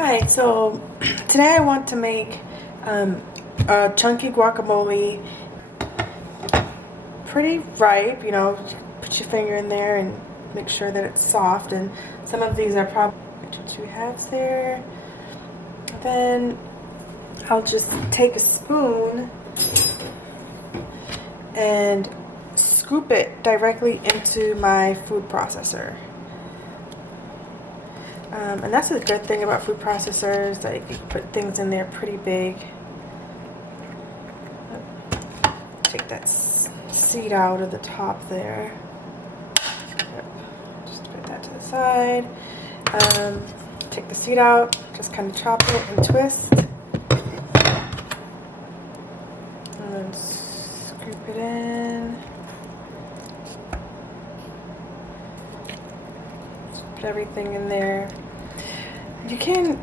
Hi, so today I want to make a chunky guacamole, pretty ripe, put your finger in there and make sure that it's soft, and some of these are probably 2 halves there. Then I'll just take a spoon and scoop it directly into my food processor. And that's a good thing about food processors, that you can put things in there pretty big. Take that seed out of the top there. Just put that to the side. Take the seed out, just kind of chop it and twist. And then scoop it in. Just put everything in there. You can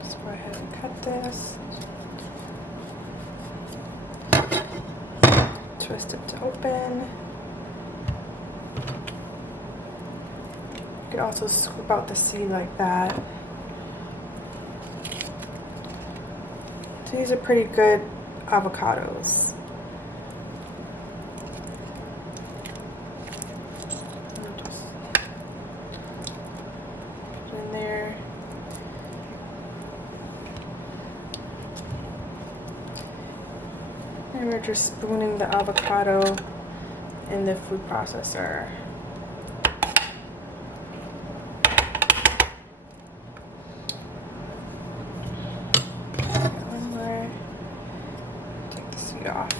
just go ahead and cut this, twist it to open. You can also scoop out the seed like that. So these are pretty good avocados. And we're just spooning the avocado in the food processor. One more. Take the seed off.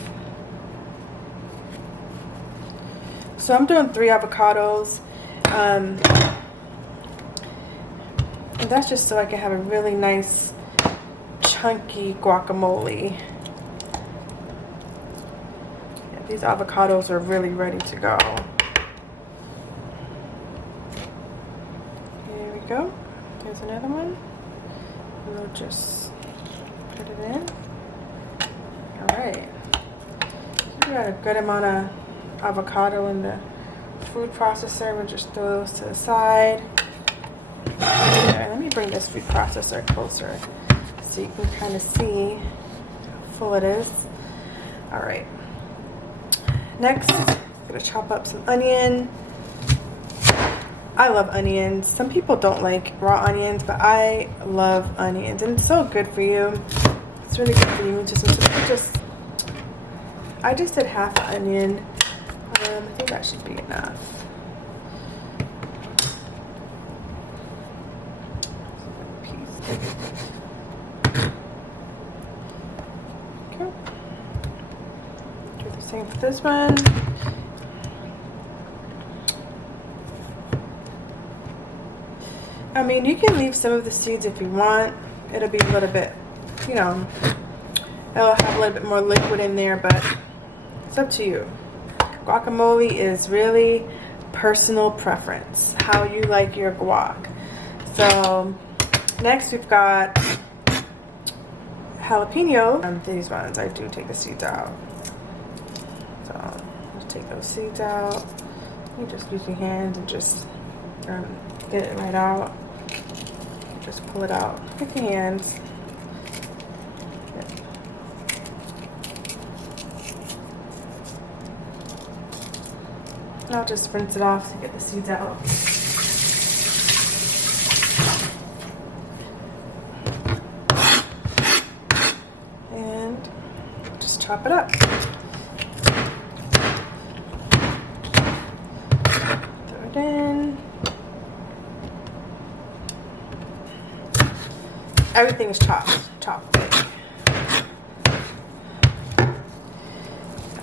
So I'm doing 3 avocados. And that's just so I can have a really nice chunky guacamole. These avocados are really ready to go. Here we go. Here's another one. We'll just put it in. Alright. We got a good amount of avocado in the food processor. We'll just throw those to the side. There, let me bring this food processor closer so you can kind of see how full it is. Alright. Next, I'm going to chop up some onion. I love onions. Some people don't like raw onions, but I love onions. And it's so good for you. It's really good for you. I just did half an onion. I think that should be enough. Okay. Do the same for this one. I mean, you can leave some of the seeds if you want. It'll be a little bit, it'll have a little bit more liquid in there, but it's up to you. Guacamole is really personal preference, how you like your guac. So next we've got jalapeno. These ones, I do take the seeds out. So just take those seeds out. You just use your hands and just get it right out. Just pull it out with your hands. And I'll just rinse it off to get the seeds out. And just chop it up. Throw it in. Everything is chopped big.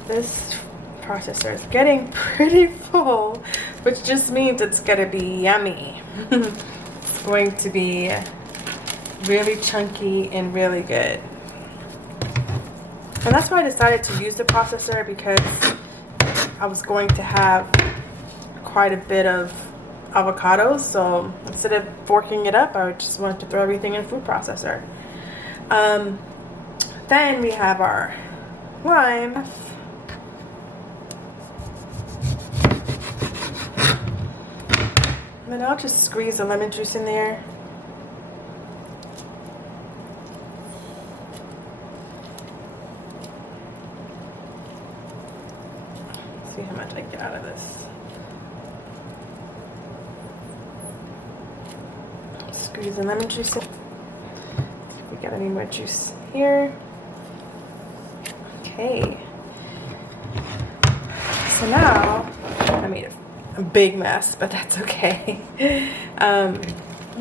This processor is getting pretty full, which just means it's gonna be yummy. It's going to be really chunky and really good. And that's why I decided to use the processor, because I was going to have quite a bit of avocados, so instead of forking it up, I just wanted to throw everything in a food processor. Then we have our lime. And then I'll just squeeze the lemon juice in there. See how much I get out of this. Squeeze the lemon juice in. See if we got any more juice here. Okay. So now, I made a big mess, but that's okay. I'm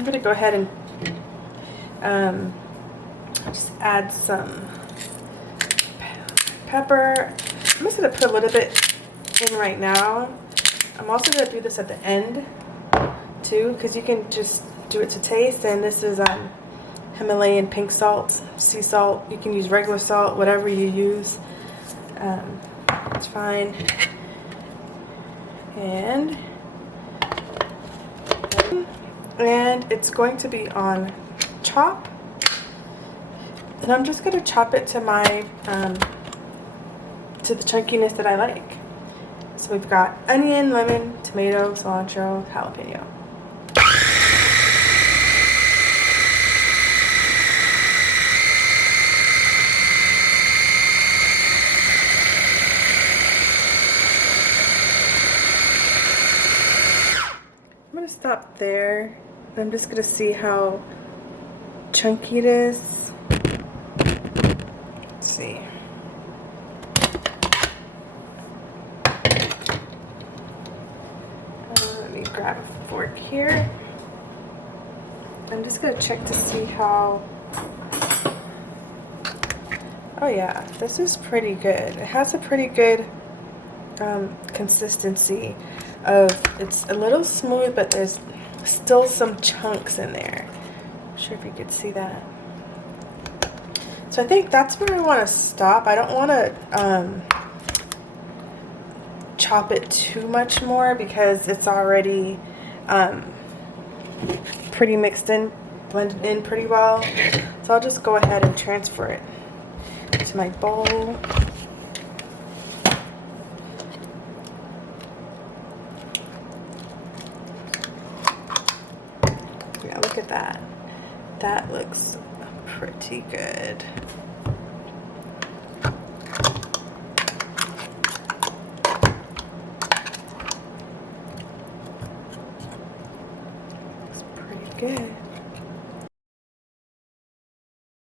gonna go ahead and just add some pepper. I'm just gonna put a little bit in right now. I'm also gonna do this at the end too, because you can just do it to taste. And this is Himalayan pink salt, sea salt. You can use regular salt, whatever you use. It's fine. And it's going to be on chop. And I'm just going to chop it to my to the chunkiness that I like. So we've got onion, lemon, tomato, cilantro, jalapeno. I'm going to stop there. I'm just going to see how chunky it is. Let's see. Let me grab a fork here. I'm just going to check to see how... Oh yeah, this is pretty good. It has a pretty good consistency of, it's a little smooth, but there's still some chunks in there. I'm sure if you could see that. So I think that's where I want to stop. I don't want to chop it too much more because it's already pretty mixed in, blended in pretty well. So I'll just go ahead and transfer it to my bowl. Yeah, look at that. That looks pretty good. Looks pretty good.